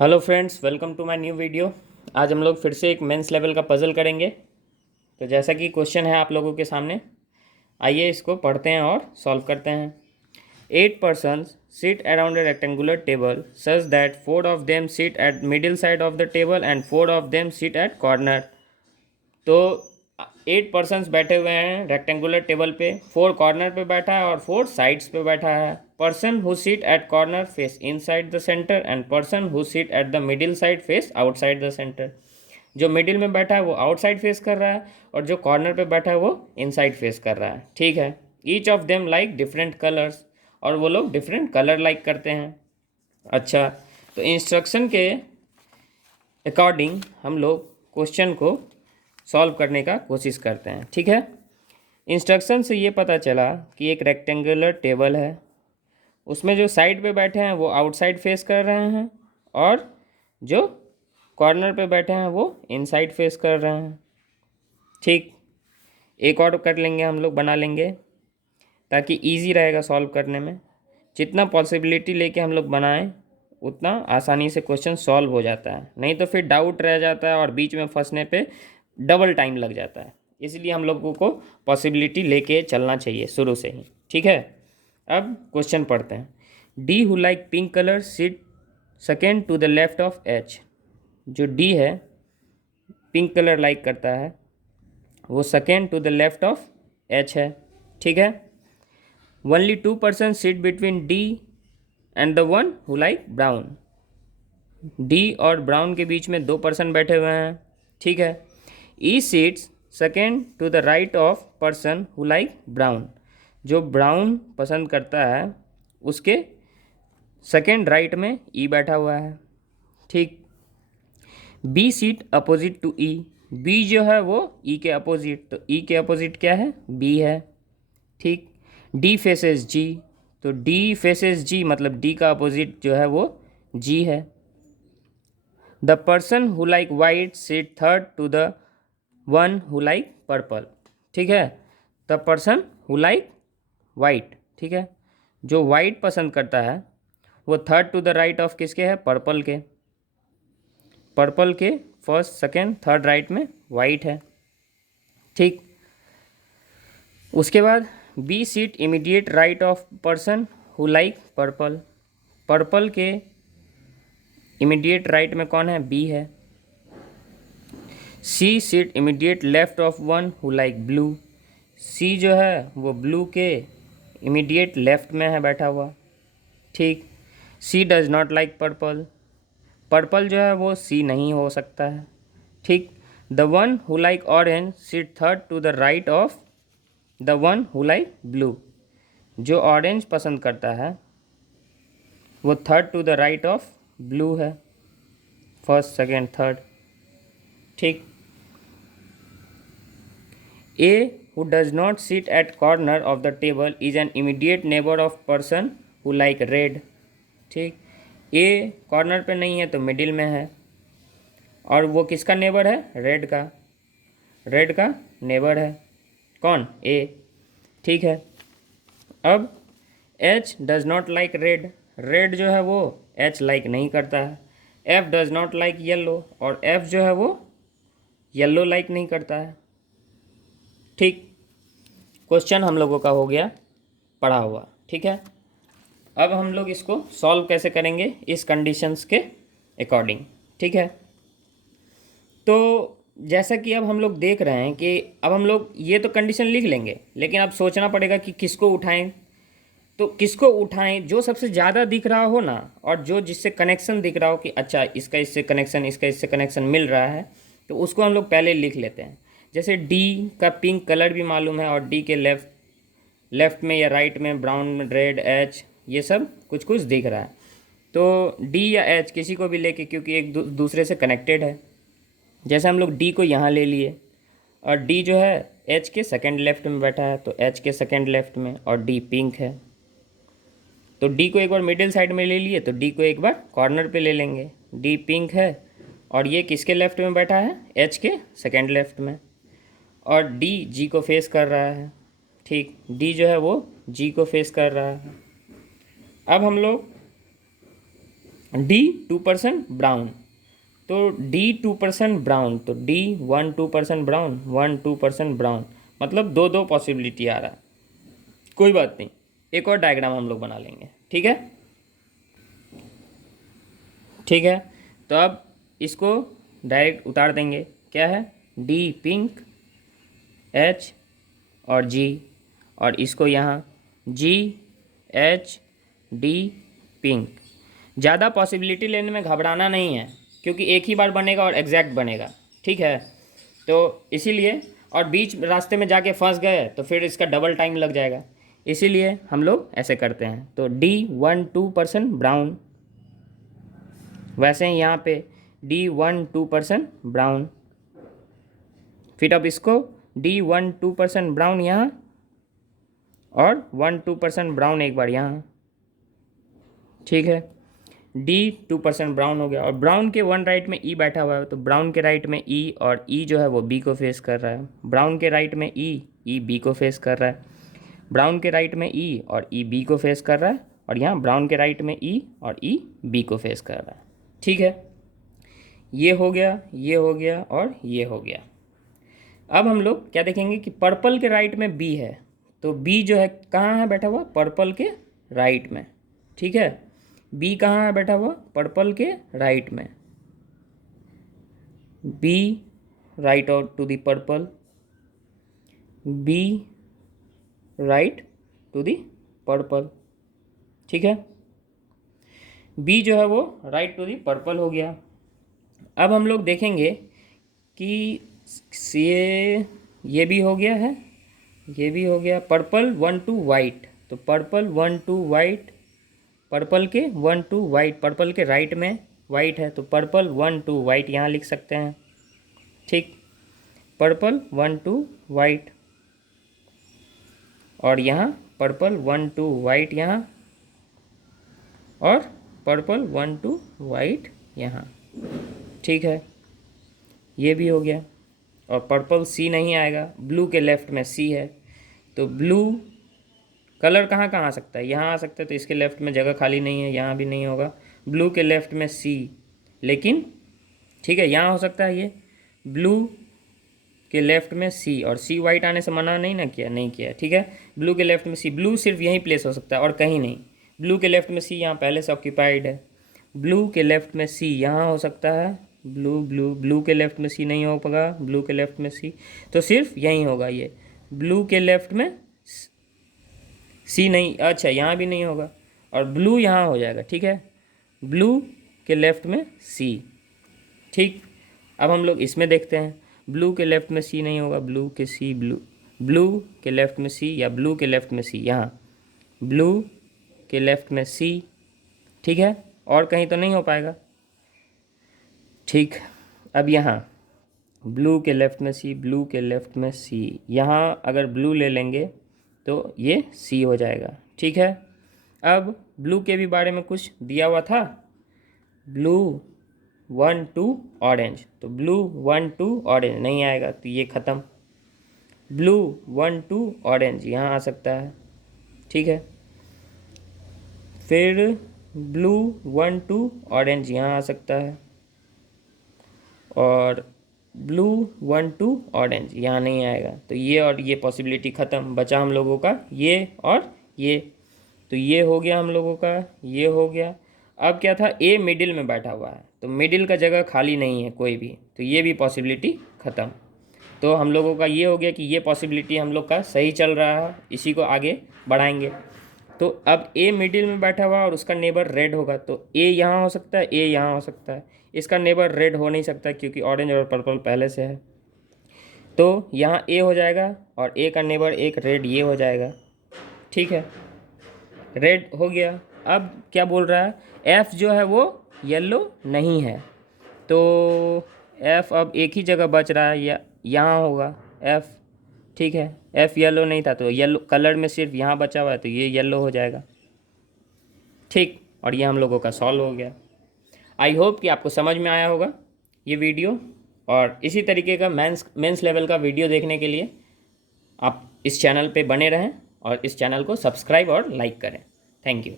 Hello friends, welcome to my new video. आज हम लोग फिर से एक मेंस लेवल का पज़ल करेंगे। तो जैसा कि क्वेश्चन है आप लोगों के सामने, आइए इसको पढ़ते हैं और सॉल्व करते हैं। 8 persons sit around a rectangular table such that 4 of them sit at middle side of the table and 4 of them sit at corner। तो 8 पर्सनस बैठे हुए हैं रेक्टेंगुलर टेबल पे, 4 कॉर्नर पे बैठा है और 4 साइड्स पे बैठा है। Person who sit at corner face inside the centre and person who sit at the middle side face outside the centre. जो मिडिल में बैठा है वो आउटसाइड फेस कर रहा है और जो कॉर्नर पे बैठा है वो इनसाइड फेस कर रहा है। ठीक है। Each of them like different colours, और वो लोग डिफरेंट कलर लाइक करते हैं। अच्छा, तो इंस्ट्रक्शन के अकॉर्डिंग हम लोग क्वेश्चन को सॉल्व करने का कोशिश करते हैं। ठीक है। इंस्ट्रक्शन से ये पता चला कि एक रेक्टेंगुलर टेबल है, उसमें जो साइड पे बैठे हैं वो आउटसाइड फेस कर रहे हैं और जो कॉर्नर पे बैठे हैं वो इनसाइड फेस कर रहे हैं। ठीक, एक और कर लेंगे, हम लोग बना लेंगे ताकि इजी रहेगा सॉल्व करने में। जितना पॉसिबिलिटी लेके हम लोग बनाएं उतना आसानी से क्वेश्चन सॉल्व हो जाता है, नहीं तो फिर डाउट रह जाता है और बीच में फंसने पे डबल टाइम लग जाता है। इसलिए हम लोगों को पॉसिबिलिटी लेके चलना चाहिए शुरू से ही। ठीक है। अब क्वेश्चन पढ़ते हैं। D who like pink colour sit second to the left of H. जो डी है, पिंक कलर लाइक करता है, वो second to the left of H है। ठीक है। Only 2 person sit between D and the one who like brown. D और brown के बीच में 2 पर्सन बैठे हुए हैं। ठीक है। E sits second to the right of person who like brown. जो ब्राउन पसंद करता है उसके सेकेंड राइट में ई बैठा हुआ है। ठीक। B sit opposite to E. B जो है वो ई के अपोजिट, तो ई के अपोजिट क्या है? बी है। ठीक। डी फेसेस जी, तो डी फेसेस जी मतलब डी का अपोजिट जो है वो जी है। The person who like white sit third to the one who like purple. ठीक है। The person who like white, ठीक है, जो वाइट पसंद करता है वो third to the right of किसके है? पर्पल के। पर्पल के फर्स्ट सेकेंड थर्ड राइट में वाइट है। ठीक। उसके बाद B sit immediate right of person who like purple. Purple के इमीडिएट राइट में कौन है? बी है। C sit immediate left of one who like blue. C जो है वो ब्लू के इमीडिएट लेफ्ट में है बैठा हुआ। ठीक। C does not like purple. Purple जो है वो सी नहीं हो सकता है। ठीक। The one who like orange sit third to the right of the one who like blue. जो ऑरेंज पसंद करता है वो third to the right of blue है, फर्स्ट सेकेंड थर्ड। ठीक। A who does not sit at corner of the table is an immediate neighbour of person who like red. ठीक। ए corner पे नहीं है तो मिडिल में है, और वो किसका नेबर है? रेड का। रेड का नेबर है कौन? ए। ठीक है। अब H does not like red. Red जो है वो एच लाइक नहीं करता है। F does not like yellow, और एफ जो है वो येलो लाइक नहीं करता है। ठीक। क्वेश्चन हम लोगों का हो गया पढ़ा हुआ। ठीक है। अब हम लोग इसको सॉल्व कैसे करेंगे इस कंडीशंस के अकॉर्डिंग। ठीक है। तो जैसा कि अब हम लोग देख रहे हैं कि अब हम लोग ये तो कंडीशन लिख लेंगे, लेकिन अब सोचना पड़ेगा कि किसको उठाएं। तो किसको उठाएं? जो सबसे ज़्यादा दिख रहा हो ना, और जो जिससे कनेक्शन दिख रहा हो कि अच्छा इसका इससे कनेक्शन, इसका इससे कनेक्शन मिल रहा है, तो उसको हम लोग पहले लिख लेते हैं। जैसे डी का पिंक कलर भी मालूम है और डी के लेफ़्ट में या राइट में ब्राउन में रेड, एच, ये सब कुछ कुछ दिख रहा है। तो डी या एच किसी को भी लेके, क्योंकि एक दूसरे से कनेक्टेड है। जैसे हम लोग डी को यहाँ ले लिए, और डी जो है एच के सेकंड लेफ्ट में बैठा है, तो एच के सेकंड लेफ्ट में, और डी पिंक है तो डी को एक बार मिडिल साइड में ले लिए, तो डी को एक बार कॉर्नर पे ले लेंगे। डी पिंक है और ये किसके लेफ्ट में बैठा है? एच के सेकंड लेफ्ट में, और डी जी को फेस कर रहा है। ठीक। डी जो है वो जी को फेस कर रहा है। अब हम लोग D 2% ब्राउन, तो D 2% ब्राउन, तो D 1 2% ब्राउन, 1 2% ब्राउन, मतलब 2 2 पॉसिबिलिटी आ रहा है। कोई बात नहीं, एक और डायग्राम हम लोग बना लेंगे, ठीक है। ठीक है, तो अब इसको डायरेक्ट उतार देंगे। क्या है, D पिंक, H और G, और इसको यहाँ GHD पिंक। ज़्यादा पॉसिबिलिटी लेने में घबराना नहीं है, क्योंकि एक ही बार बनेगा और एग्जैक्ट बनेगा, ठीक है। तो इसीलिए, और बीच रास्ते में जाके फंस गए तो फिर इसका डबल टाइम लग जाएगा, इसीलिए हम लोग ऐसे करते हैं। तो D 1 2% ब्राउन, वैसे ही यहाँ पे D 1 2% ब्राउन, फिर अब इसको D 1 2% ब्राउन यहाँ, और 1 2% ब्राउन एक बार यहाँ, ठीक है। D 2% ब्राउन हो गया, और ब्राउन के वन राइट में E बैठा हुआ है, तो ब्राउन के राइट में E, और E जो है वो B को फेस कर रहा है। ब्राउन के राइट में E B को फेस कर रहा है। ब्राउन के राइट में E और E B को फेस कर रहा है, और यहाँ ब्राउन के राइट में E और E B को फेस कर रहा है, ठीक है। ये हो गया, ये हो गया, और ये हो गया। अब हम लोग क्या देखेंगे कि पर्पल के राइट में B है, तो B जो है कहाँ है बैठा हुआ, पर्पल के राइट में, ठीक है। B कहाँ है बैठा हुआ, पर्पल के राइट में। B right out to the purple, B right to the purple, ठीक है। B जो है वो राइट टू द पर्पल हो गया। अब हम लोग देखेंगे कि ये भी हो गया है, ये भी हो गया। पर्पल 1 2 वाइट, तो पर्पल 1 2 वाइट, पर्पल के 1 2 वाइट, पर्पल के राइट में वाइट है, तो पर्पल 1 2 वाइट यहाँ लिख सकते हैं, ठीक। पर्पल 1 2 वाइट, और यहाँ पर्पल 1 2 वाइट यहाँ, और पर्पल 1 2 वाइट यहाँ, ठीक है। ये भी हो गया। और पर्पल C नहीं आएगा, ब्लू के लेफ्ट में C है, तो ब्लू कलर कहाँ कहाँ आ सकता है, यहाँ आ सकता है, तो इसके लेफ्ट में जगह खाली नहीं है, यहाँ भी नहीं होगा। ब्लू के लेफ्ट में C, लेकिन ठीक है यहाँ हो सकता है, ये ब्लू के लेफ्ट में C, और C वाइट आने से मना नहीं ना किया, नहीं किया, ठीक है। ब्लू के लेफ्ट में C, ब्लू सिर्फ यहीं प्लेस हो सकता है और कहीं नहीं। ब्लू के लेफ्ट में C यहाँ पहले से ऑक्यूपाइड है, ब्लू के लेफ्ट में C यहाँ हो सकता है, ब्लू के लेफ्ट में C नहीं हो पाएगा, ब्लू के लेफ्ट में C, तो सिर्फ यहीं होगा ये। ब्लू के लेफ्ट में C नहीं, अच्छा यहाँ भी नहीं होगा, और ब्लू यहाँ हो जाएगा, ठीक है। ब्लू के लेफ्ट में C, ठीक। अब हम लोग इसमें देखते हैं, ब्लू के लेफ्ट में C नहीं होगा, ब्लू के C, ब्लू के लेफ्ट में C, या ब्लू के लेफ्ट में C, यहाँ ब्लू के लेफ्ट में C, ठीक है। और कहीं तो नहीं हो पाएगा, ठीक। अब यहाँ ब्लू के लेफ्ट में C, ब्लू के लेफ्ट में C, यहाँ अगर ब्लू ले लेंगे तो ये C हो जाएगा, ठीक है। अब ब्लू के भी बारे में कुछ दिया हुआ था, ब्लू 1 2 ऑरेंज, तो ब्लू 1 2 ऑरेंज नहीं आएगा, तो ये ख़त्म। ब्लू 1 2 ऑरेंज यहाँ आ सकता है, ठीक है। फिर ब्लू 1 2 ऑरेंज यहाँ आ सकता है, और ब्लू 1 2 ऑरेंज यहाँ नहीं आएगा, तो ये और ये पॉसिबिलिटी ख़त्म। बचा हम लोगों का ये और ये, तो ये हो गया हम लोगों का, ये हो गया। अब क्या था, ए मिडिल में बैठा हुआ है, तो मिडिल का जगह खाली नहीं है कोई भी, तो ये भी पॉसिबिलिटी ख़त्म। तो हम लोगों का ये हो गया कि ये पॉसिबिलिटी हम लोग का सही चल रहा है, इसी को आगे बढ़ाएंगे। तो अब ए मिडिल में बैठा हुआ और उसका नेबर रेड होगा, तो ए यहाँ हो सकता है, ए यहाँ हो सकता है, इसका नेबर रेड हो नहीं सकता क्योंकि ऑरेंज और पर्पल पहले से है, तो यहाँ ए हो जाएगा, और ए का नेबर एक रेड ये हो जाएगा, ठीक है। रेड हो गया। अब क्या बोल रहा है, एफ़ जो है वो येलो नहीं है, तो एफ़ अब एक ही जगह बच रहा है, या यहाँ होगा एफ़, ठीक है। एफ़ येलो नहीं था, तो येलो कलर में सिर्फ यहाँ बचा हुआ है, तो ये येलो हो जाएगा, ठीक। और ये हम लोगों का सॉल्व हो गया। आई होप कि आपको समझ में आया होगा ये वीडियो, और इसी तरीके का मेंस लेवल का वीडियो देखने के लिए आप इस चैनल पे बने रहें, और इस चैनल को सब्सक्राइब और लाइक करें। Thank you.